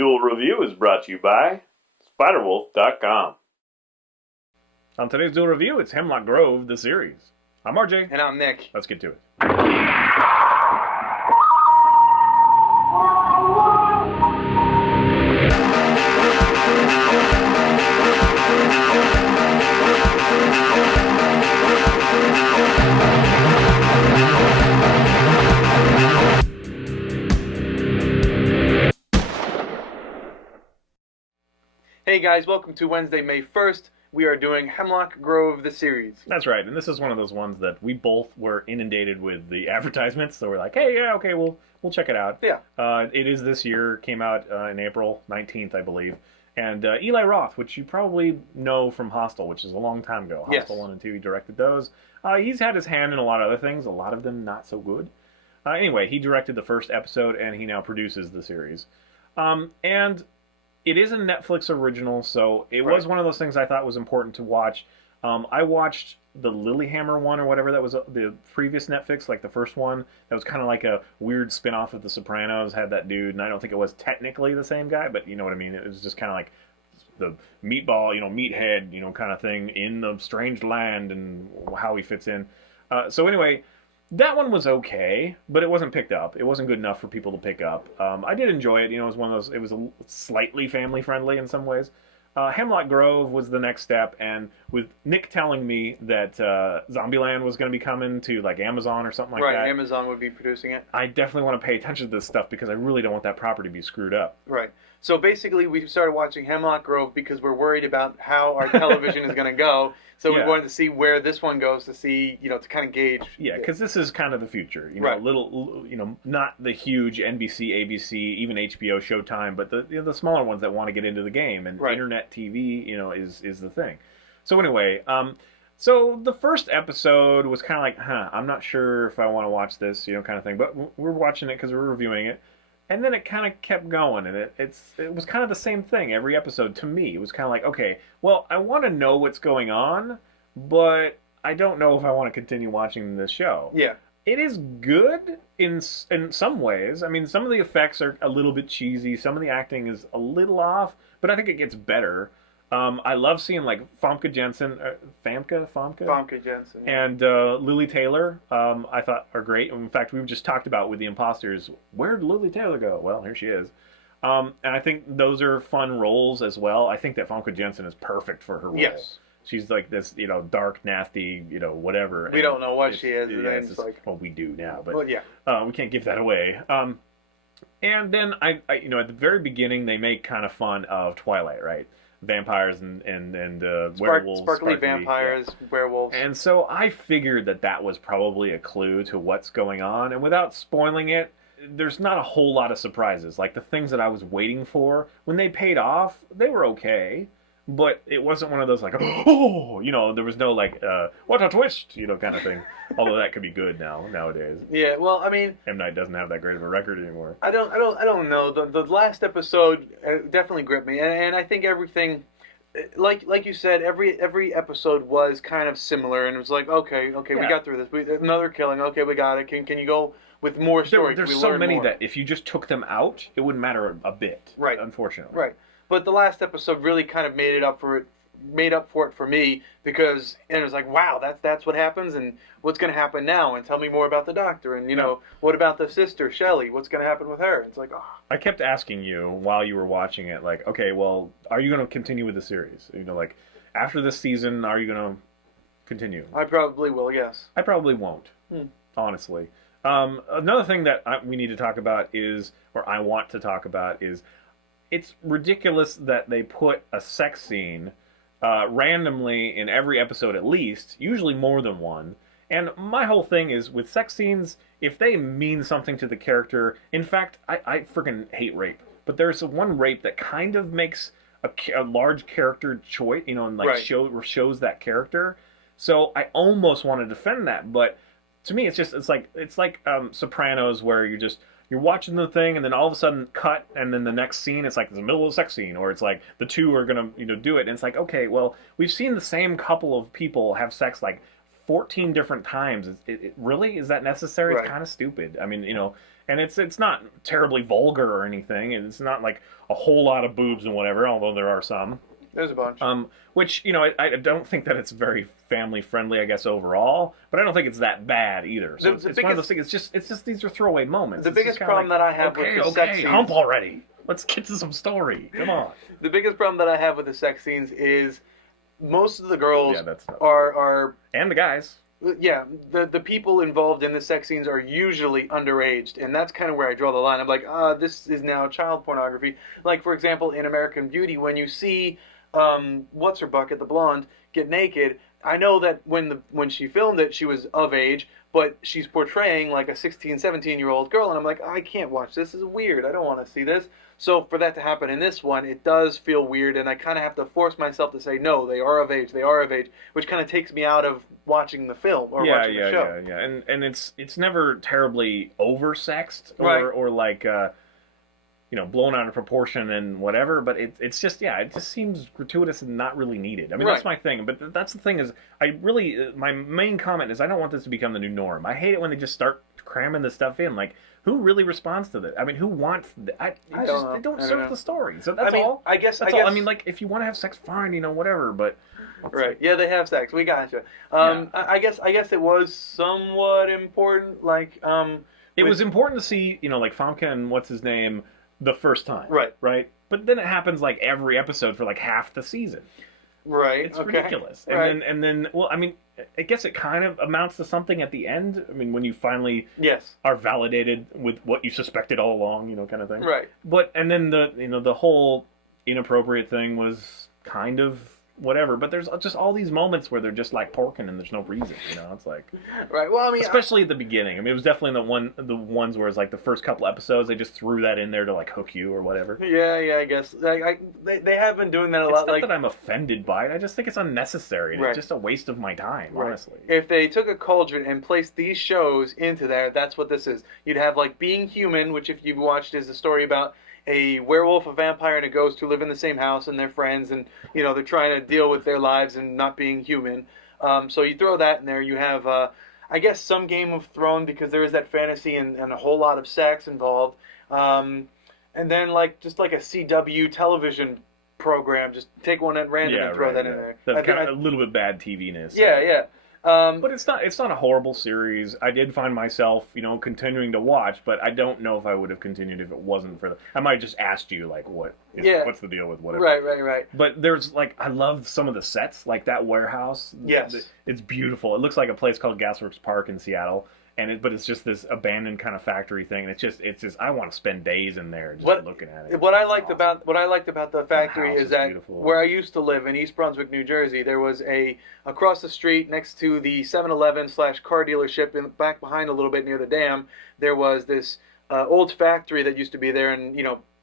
Duel Review is brought to you by SpiderWolf.com. On today's Duel Review, it's Hemlock Grove, the series. I'm RJ. And I'm Nick. Let's get to it. Hey guys, welcome to Wednesday, May 1st. We are doing Hemlock Grove, the series. That's right, and this is one of those ones that we both were inundated with the advertisements, so we're like, hey, yeah, okay, we'll check it out. Yeah. It is this year, came out in April 19th, I believe. And Eli Roth, which you probably know from Hostel, which is a long time ago. Yes. Hostel 1 and 2, he directed those. He's had his hand in a lot of other things, a lot of them not so good. Anyway, he directed the first episode, and he now produces the series. And it is a Netflix original, so it was one of those things I thought was important to watch. I watched the Lilyhammer one or whatever that was the previous Netflix, like the first one. That was kind of like a weird spin-off of The Sopranos, had that dude, and I don't think it was technically the same guy, but you know what I mean? It was just kind of like the meatball, meathead, kind of thing in the strange land and how he fits in. So anyway, that one was okay, but it wasn't picked up. It wasn't good enough for people to pick up. I did enjoy it. It was one of those. It was slightly family friendly in some ways. Hemlock Grove was the next step, and with Nick telling me that Zombieland was going to be coming to like Amazon or something like that. Right, Amazon would be producing it. I definitely want to pay attention to this stuff because I really don't want that property to be screwed up. Right. So basically, we started watching Hemlock Grove because we're worried about how our television is going to go. So we wanted to see where this one goes to see, to kind of gauge. Yeah, because this is kind of the future. Right. Not the huge NBC, ABC, even HBO, Showtime, but the smaller ones that want to get into the game, and internet TV, is the thing. So anyway, so the first episode was kind of like, I'm not sure if I want to watch this, kind of thing. But we're watching it because we're reviewing it. And then it kind of kept going, and it was kind of the same thing every episode to me. It was kind of like, okay, well, I want to know what's going on, but I don't know if I want to continue watching this show. Yeah. It is good in some ways. I mean, some of the effects are a little bit cheesy. Some of the acting is a little off, but I think it gets better. I love seeing like Famke Janssen, and Lily Taylor. I thought are great. In fact, we just talked about with the Imposters. Where did Lily Taylor go? Well, here she is. And I think those are fun roles as well. I think that Famke Janssen is perfect for her role. Yes. She's like this, dark, nasty, whatever. We don't know what she is. Yeah, it's like, well, we do now, but we can't give that away. And then I at the very beginning, they make kind of fun of Twilight, right? Vampires and werewolves. Sparkly vampires, werewolves. And so I figured that was probably a clue to what's going on. And without spoiling it, there's not a whole lot of surprises. Like the things that I was waiting for, when they paid off, they were okay. But it wasn't one of those like, oh, there was no like, what a twist, kind of thing. Although that could be good nowadays. Yeah, well, I mean, M. Night doesn't have that great of a record anymore. I don't know. The last episode definitely gripped me, and I think everything, like you said, every episode was kind of similar, and it was like, okay, we got through this. Another killing, okay, we got it. Can you go with more story? There's so many that if you just took them out, it wouldn't matter a bit. Right. Unfortunately. Right. But the last episode really kind of made up for it for me because it was like, wow, that's what happens, and what's going to happen now, and tell me more about the doctor, and what about the sister Shelley? What's going to happen with her? It's like, oh. I kept asking you while you were watching it, like, okay, well, are you going to continue with the series? Like after this season, are you going to continue? I probably will. Yes. I probably won't. Honestly. Another thing that we need to talk about I want to talk about is. It's ridiculous that they put a sex scene randomly in every episode at least, usually more than one. And my whole thing is, with sex scenes, if they mean something to the character... In fact, I freaking hate rape. But there's one rape that kind of makes a large character choice, and like shows that character. So I almost want to defend that, but to me it's like Sopranos, where you're watching the thing, and then all of a sudden cut, and then the next scene, it's like the middle of a sex scene, or it's like the two are gonna do it, and it's like, okay, well, we've seen the same couple of people have sex like 14 different times. It really is that necessary? It's kind of stupid. I mean, and it's not terribly vulgar or anything, and it's not like a whole lot of boobs and whatever, although there are some. There's a bunch. Which, you know, I don't think that it's very family friendly, I guess, overall, but I don't think it's that bad either. So it's one of those things. It's just these are throwaway moments. The biggest problem that I have with the sex scenes, hump already. Let's get to some story. Come on. The biggest problem that I have with the sex scenes is most of the girls are and the guys. Yeah, the people involved in the sex scenes are usually underaged, and that's kind of where I draw the line. I'm like, this is now child pornography. Like, for example, in American Beauty, when you see what's-her-bucket, the blonde, get naked, I know that when she filmed it, she was of age, but she's portraying like a 16, 17-year-old girl, and I'm like, I can't watch this. This is weird. I don't want to see this. So for that to happen in this one, it does feel weird, and I kind of have to force myself to say, no, they are of age, which kind of takes me out of watching the film or watching the show. Yeah. And it's never terribly oversexed or like blown out of proportion and whatever, but it just seems gratuitous and not really needed. I mean, that's my thing. But that's the thing is, my main comment is I don't want this to become the new norm. I hate it when they just start cramming this stuff in. Like, who really responds to that? I mean, who wants? They don't serve the story. So that's all. I guess. I mean, like, if you want to have sex, fine, whatever. But right, yeah, they have sex. We gotcha. I guess it was somewhat important. Like, it was important to see, like Famke and what's his name the first time. Right. But then it happens like every episode for like half the season. Right. It's ridiculous. And then, well, I mean, I guess it kind of amounts to something at the end. I mean, when you finally are validated with what you suspected all along, kind of thing. Right. But and then the whole inappropriate thing was kind of whatever. But there's just all these moments where they're just like porking and there's no reason. It's like right. Well, I mean, especially at the beginning. I mean, it was definitely the ones where it's like the first couple episodes they just threw that in there to like hook you or whatever. Yeah. I guess they have been doing that a lot. It's not that I'm offended by it. I just think it's unnecessary. And it's just a waste of my time, honestly. If they took a cauldron and placed these shows into there, that's what this is. You'd have like Being Human, which if you've watched is a story about a werewolf, a vampire, and a ghost who live in the same house and they're friends and they're trying to deal with their lives and not being human. So you throw that in there. You have I guess some Game of Thrones because there is that fantasy and a whole lot of sex involved. And then just like a CW television program, just take one at random and throw that in there. That's kind of a little bit bad TV-ness. Yeah. But it's not a horrible series. I did find myself, continuing to watch, but I don't know if I would have continued if it wasn't for I might have just asked you, like, what's the deal with whatever. Right. But there's, I love some of the sets, like that warehouse. Yes. It's beautiful. It looks like a place called Gasworks Park in Seattle. But it's just this abandoned kind of factory thing, and it's just I want to spend days in there just looking at it. What I liked about the factory is that beautiful. Where I used to live in East Brunswick, New Jersey, there was across the street next to the 7-Eleven/car dealership, back behind a little bit near the dam, there was this old factory that used to be there, and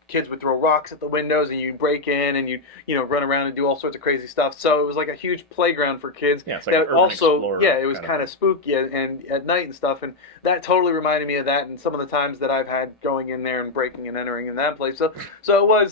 kids would throw rocks at the windows, and you'd break in, and you'd run around and do all sorts of crazy stuff. So it was like a huge playground for kids. Yeah, it's like that also, it was kind of spooky and at night and stuff, and that totally reminded me of that. And some of the times that I've had going in there and breaking and entering in that place. So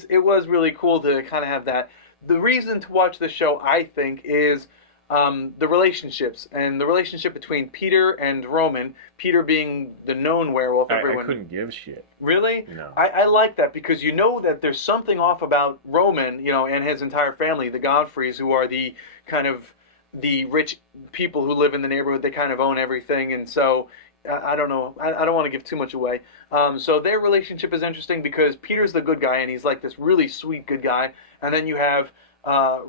it was really cool to kind of have that. The reason to watch the show, I think, is the relationships and the relationship between Peter and Roman. Peter being the known werewolf. I couldn't give shit. Really? No. I like that because that there's something off about Roman, and his entire family, the Godfreys, who are the kind of the rich people who live in the neighborhood. They kind of own everything, and so I don't know. I don't want to give too much away. So their relationship is interesting because Peter's the good guy, and he's like this really sweet good guy, and then you have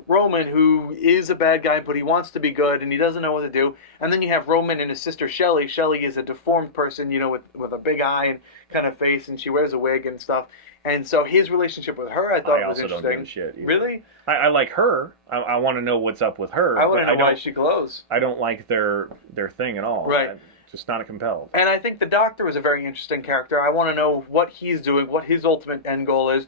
Roman, who is a bad guy, but he wants to be good, and he doesn't know what to do. And then you have Roman and his sister Shelley. Shelley is a deformed person, with a big eye and kind of face, and she wears a wig and stuff. And so his relationship with her, I thought was interesting. I also don't give a shit either. Really? I like her. I want to know what's up with her. I want to know why she glows. I don't like their thing at all. Right. I'm just not compelled. And I think the Doctor was a very interesting character. I want to know what he's doing, what his ultimate end goal is.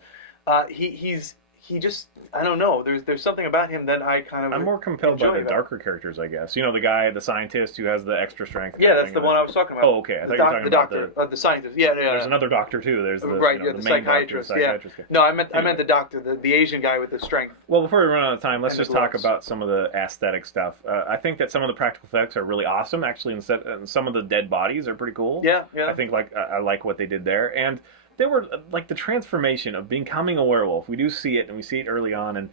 he just, I don't know. There's something about him that I kind of. I'm more compelled by enjoy the about darker characters, I guess. You know, the guy, the scientist who has the extra strength. Yeah, that's the one I was talking about. Oh, okay. I thought you were talking the about doctor, the scientist. Yeah. There's another doctor too. There's the right. the The main psychiatrist. Doctor, the psychiatrist guy. No, I meant the doctor, the Asian guy with the strength. Well, before we run out of time, let's And the just talk gloves. about some of the aesthetic stuff. I think that some of the practical effects are really awesome. Actually, and some of the dead bodies are pretty cool. Yeah. I think I like what they did there, and they were like the transformation of becoming a werewolf. We do see it, and we see it early on, and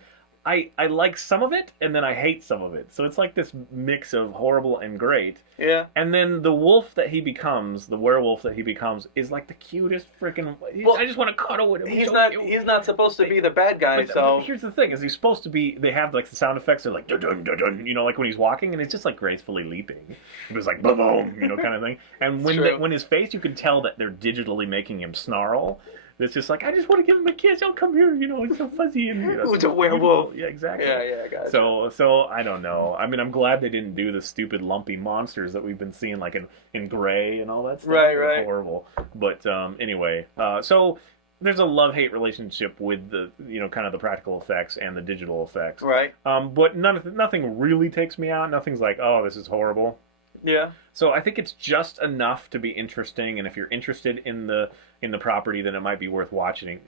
I like some of it, and then I hate some of it. So it's like this mix of horrible and great. Yeah. And then the wolf that he becomes, the werewolf that he becomes, is like the cutest freaking. Well, I just want to cuddle with him. He's so not. cute. He's not supposed to be the bad guy. But here's the thing: is he's supposed to be? They have like the sound effects of like dun dun dun dun, you know, like when he's walking, and it's just like gracefully leaping. It was like boom boom, you know, kind of thing. And when his face, you can tell that they're digitally making him snarl. It's just like, I just want to give him a kiss. Oh, come here, you know, it's so fuzzy. And you know, Who's a werewolf? Yeah, exactly. Yeah, gotcha. So I don't know. I mean, I'm glad they didn't do the stupid lumpy monsters that we've been seeing, like in Gray and all that stuff. Right. They're horrible. But anyway, so there's a love-hate relationship with the, you know, kind of the practical effects and the digital effects. Right. But nothing really takes me out. Nothing's like, oh, this is horrible. Yeah. So I think it's just enough to be interesting, and if you're interested in the property, then it might be worth watching.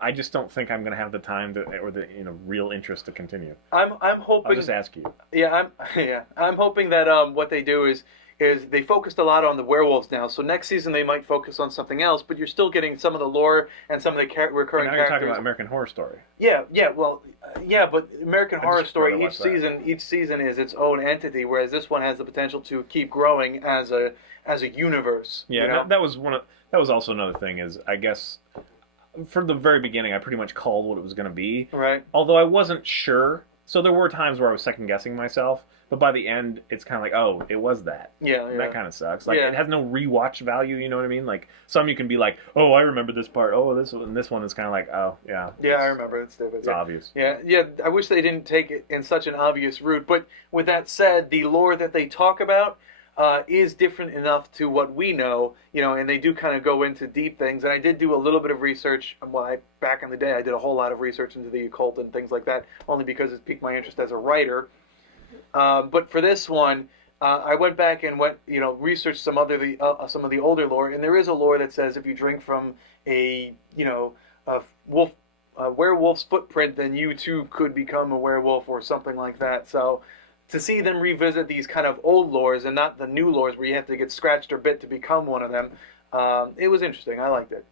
I just don't think I'm going to have the time or the real interest to continue. I'm hoping. I'll just ask you. Yeah, I'm hoping that what they do is they focused a lot on the werewolves now. So next season they might focus on something else, but you're still getting some of the lore and some of the recurring now characters. You're talking about American Horror Story. Yeah, but American Horror Story each season is its own entity, whereas this one has the potential to keep growing as a universe. Yeah, you know? that was also another thing is, I guess, from the very beginning I pretty much called what it was going to be. Right. Although I wasn't sure, so there were times where I was second guessing myself. But by the end, it's kind of like, oh, it was that. Yeah. That kind of sucks. Like, it has no rewatch value, you know what I mean? Like, some you can be like, oh, I remember this part. Oh, this one is kind of like, oh, yeah. Yeah, I remember. It's stupid. It's obvious. Yeah. I wish they didn't take it in such an obvious route. But with that said, the lore that they talk about is different enough to what we know, and they do kind of go into deep things. And I did do a little bit of research. Back in the day, I did a whole lot of research into the occult and things like that, only because it piqued my interest as a writer. But for this one, I went back and researched some of the older lore, and there is a lore that says if you drink from a werewolf's footprint, then you too could become a werewolf or something like that. So to see them revisit these kind of old lores and not the new lores where you have to get scratched or bit to become one of them, it was interesting. I liked it.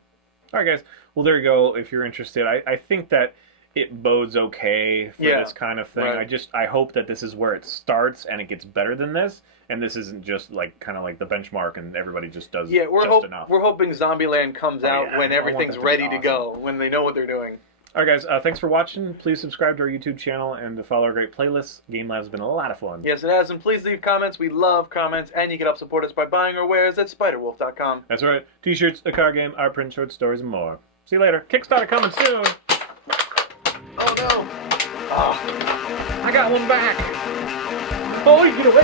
All right, guys. Well, there you go. If you're interested, I think that it bodes okay for this kind of thing. Right. I hope that this is where it starts and it gets better than this, and this isn't just like kind of like the benchmark and everybody just does enough. We're hoping Zombieland comes out when everything's ready to go, when they know what they're doing. All right, guys. Thanks for watching. Please subscribe to our YouTube channel and to follow our great playlists. Game Lab's been a lot of fun. Yes, it has, and please leave comments. We love comments, and you can help support us by buying our wares at spiderwolf.com. That's right. T-shirts, a card game, art print, short stories, and more. See you later. Kickstarter coming soon. Oh no! Oh, I got one back. Oh, you get away.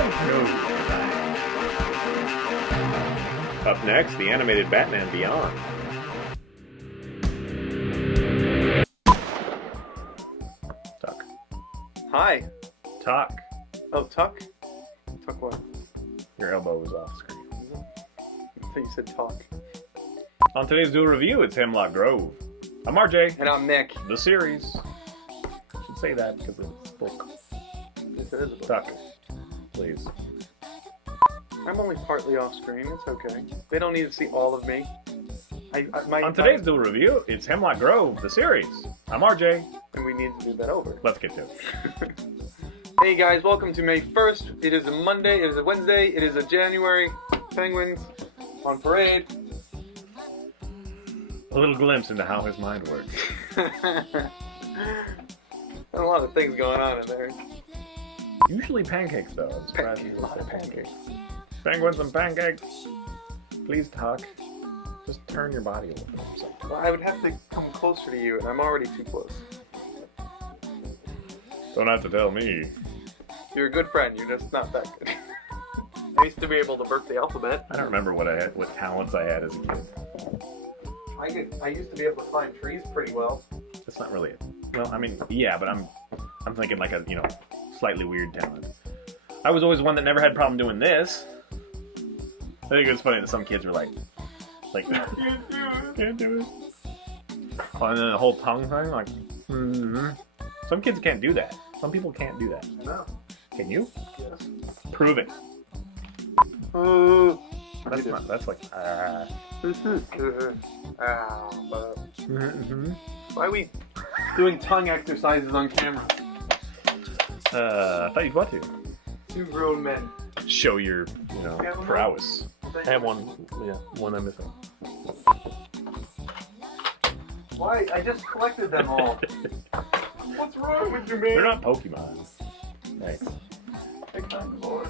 No. Up next, the animated Batman Beyond. Tuck. Hi. Tuck. Oh, Tuck? Tuck what? Your elbow was off screen. I thought you said talk. On today's Duel review, it's Hemlock Grove. I'm RJ. And I'm Nick. The series. I should say that because it's a book. Yes, it is a book. Tuck. Please. I'm only partly off screen. It's okay. They don't need to see all of me. On today's Duel review, it's Hemlock Grove, the series. I'm RJ. And we need to do that over. Let's get to it. Hey guys, welcome to May 1st. It is a Monday, it is a Wednesday, it is a January. Penguins on parade. A little glimpse into how his mind works. A lot of things going on in there. Usually pancakes, though. I'm surprised you didn't say pancakes. Penguins and pancakes. Please talk. Just turn your body a little bit. Well, I would have to come closer to you, and I'm already too close. Don't have to tell me. You're a good friend, you're just not that good. I used to be able to burp the alphabet. I don't remember what talents I had as a kid. I used to be able to climb trees pretty well. That's not really it. Well, I mean, yeah, but I'm thinking like a slightly weird talent. I was always one that never had a problem doing this. I think it's funny that some kids were like can't do it. Oh, and then the whole tongue thing, like, Some kids can't do that. Some people can't do that. I know. Can you? Yes. Prove it. That's not. That's like. Why are we doing tongue exercises on camera? I thought you'd want to Two grown men. show your, prowess. I have one. Yeah, one I'm missing. Why? I just collected them all. What's wrong with you, man? They're not Pokemon. Right. Take time, Lord.